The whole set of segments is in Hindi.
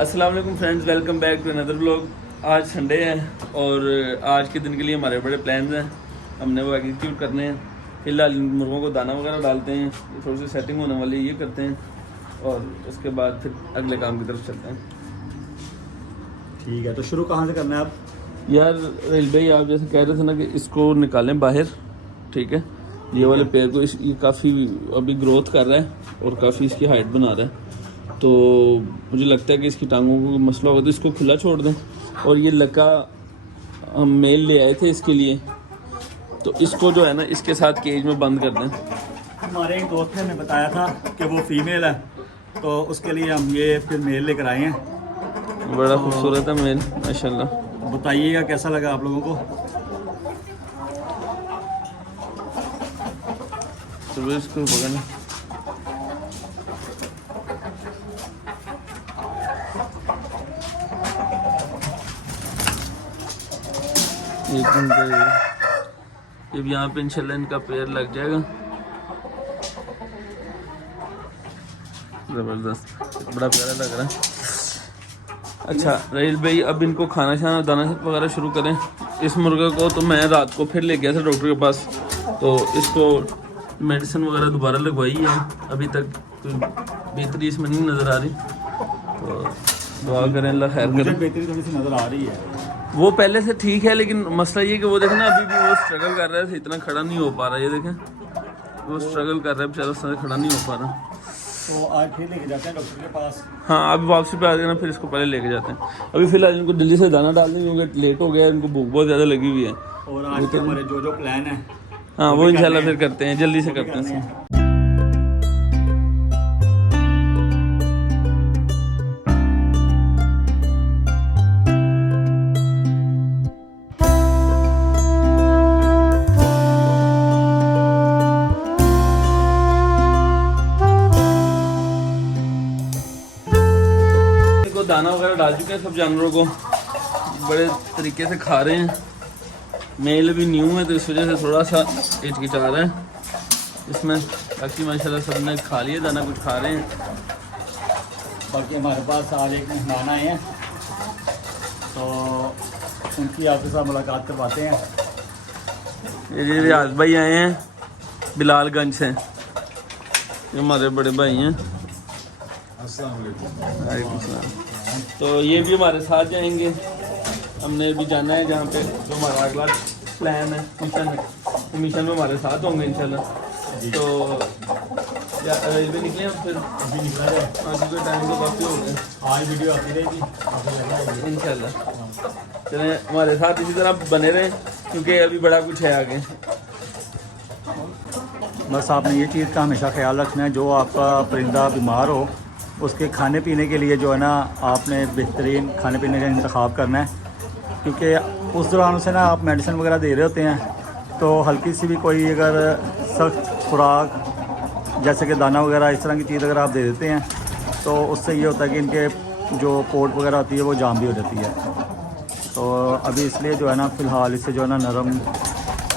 अस्सलाम वालेकुम friends, welcome back to another vlog. आज संडे है और आज के दिन के लिए हमारे बड़े प्लान्स हैं। हमने वो एग्जीक्यूट करने हैं। फिलहाल मुर्गों को दाना वगैरह डालते हैं, थोड़ी सी सेटिंग होने वाली ये करते हैं और उसके बाद फिर अगले काम की तरफ चलते हैं। ठीक है, तो शुरू कहाँ से करना है आप? यार रेल भाई, आप जैसे कह रहे थे ना कि इसको निकालें बाहर, ठीक है। ये वाले पेड़ को ये काफ़ी अभी ग्रोथ कर रहा है और काफ़ी इसकी हाइट बना रहा है, तो मुझे लगता है कि इसकी टांगों को मसला होगा तो इसको खुला छोड़ दें। और ये लड़का हम मेल ले आए थे इसके लिए, तो इसको जो है ना इसके साथ केज में बंद कर दें। हमारे एक दोस्त ने हमें बताया था कि वो फीमेल है, तो उसके लिए हम ये फिर मेल लेकर आए हैं। बड़ा खूबसूरत है मेल, माशाल्लाह। बताइएगा कैसा लगा आप लोगों को। तो इसको पकड़ना, जब यहाँ पे इंशाल्लाह इनका पैर लग जाएगा। ज़बरदस्त, बड़ा प्यारा लग रहा है। अच्छा रहील भाई, अब इनको खाना शाना दाना वगैरह शुरू करें। इस मुर्गे को तो मैं रात को फिर ले गया था डॉक्टर के पास, तो इसको मेडिसिन वगैरह दोबारा लगवाई है। अभी तक कोई बेहतरी इसमें नहीं नज़र आ रही, तो दुआ करें अल्लाह खैर करें। बेहतरी थोड़ी सी नज़र आ रही है। वो पहले से ठीक है, लेकिन मसला ये कि वो देखें ना अभी भी वो स्ट्रगल कर रहा है, इतना खड़ा नहीं हो पा रहा। ये देखें वो स्ट्रगल कर रहा है बेचारा, उससे खड़ा नहीं हो पा रहा। तो आज फिर लेके जाते हैं डॉक्टर के पास। हाँ, अभी वापसी पे आ जाना, फिर इसको पहले लेके जाते हैं। अभी फिलहाल इनको जल्दी से दाना डाल देंगे क्योंकि लेट हो गया, इनको भूख बहुत ज़्यादा लगी हुई है। और आज के हमारे जो प्लान है, हाँ वो इंशाल्लाह फिर करते हैं, जल्दी से करते हैं। दाना वगैरह डाल चुके हैं सब जानवरों को, बड़े तरीके से खा रहे हैं। मेल भी न्यू है तो इस वजह से थोड़ा सा हिचकिचा रहा है इसमें। बाकी माशाल्लाह सब ने खा लिया दाना, कुछ खा रहे हैं। बाकी हमारे पास आज एक मेहमान आए हैं, तो उनकी आपके साथ मुलाकात करवाते हैं। ये रियाज भाई आए हैं बिलालगंज से, ये हमारे बड़े भाई हैं। वालेकुम सलाम। तो ये भी हमारे साथ जाएंगे। हमने भी जाना है जहाँ पे जो हमारा अगला प्लान है, मिशन है, मिशन में हमारे साथ होंगे इंशाल्लाह। तो रेलवे निकले हम फिर अभी निकला है, आज के टाइम तो काफ़ी हो गए। आज वीडियो आती रहेगी इंशाल्लाह। चलें हमारे साथ इसी तरह बने रहें क्योंकि अभी बड़ा कुछ है आगे। बस आपने ये चीज़ का हमेशा ख्याल रखना है, जो आपका परिंदा बीमार हो उसके खाने पीने के लिए जो है ना आपने बेहतरीन खाने पीने का इंतखाब करना है, क्योंकि उस दौरान उसे ना आप मेडिसिन वगैरह दे रहे होते हैं, तो हल्की सी भी कोई अगर सख्त खुराक जैसे कि दाना वगैरह इस तरह की चीज़ अगर आप दे देते हैं तो उससे ये होता है कि इनके जो पोट वगैरह होती है वो जाम भी हो जाती है। तो अभी इसलिए जो है ना फ़िलहाल इससे जो है ना नरम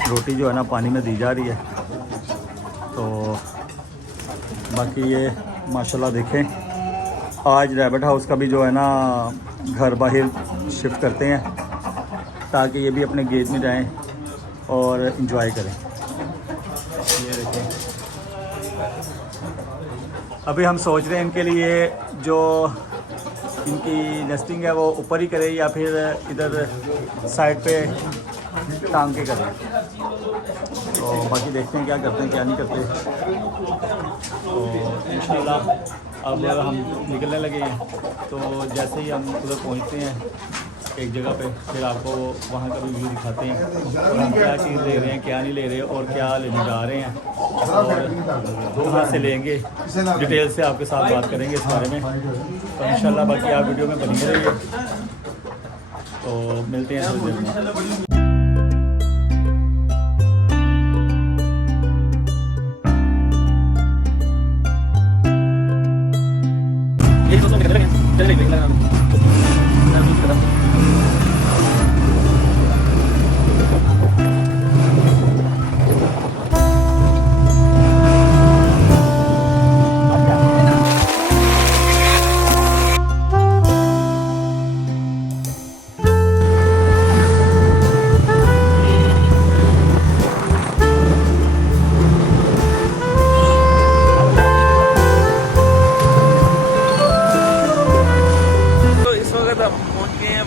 रोटी जो है ना पानी में दी जा रही है। तो बाकी ये माशाल्लाह देखें, आज रैबिट हाउस का भी जो है ना घर बाहर शिफ्ट करते हैं ताकि ये भी अपने गेट में जाएं और इंजॉय करें। ये देखें, अभी हम सोच रहे हैं इनके लिए जो इनकी नेस्टिंग है वो ऊपर ही करें या फिर इधर साइड पे टांग के करें। तो बाकी देखते हैं क्या करते हैं क्या नहीं करते। तो इंशाल्लाह अब अगर हम निकलने लगे हैं तो जैसे ही हम उधर पहुंचते हैं एक जगह पे, फिर आपको वहाँ का भी व्यू दिखाते हैं और हम क्या चीज़ ले रहे हैं, क्या नहीं ले रहे और क्या लेने जा रहे हैं और कहाँ से लेंगे, डिटेल से आपके साथ बात करेंगे इस बारे में। तो इंशाल्लाह बाकी आप वीडियो में बने रहिए। तो मिलते हैं थोड़ी देर में।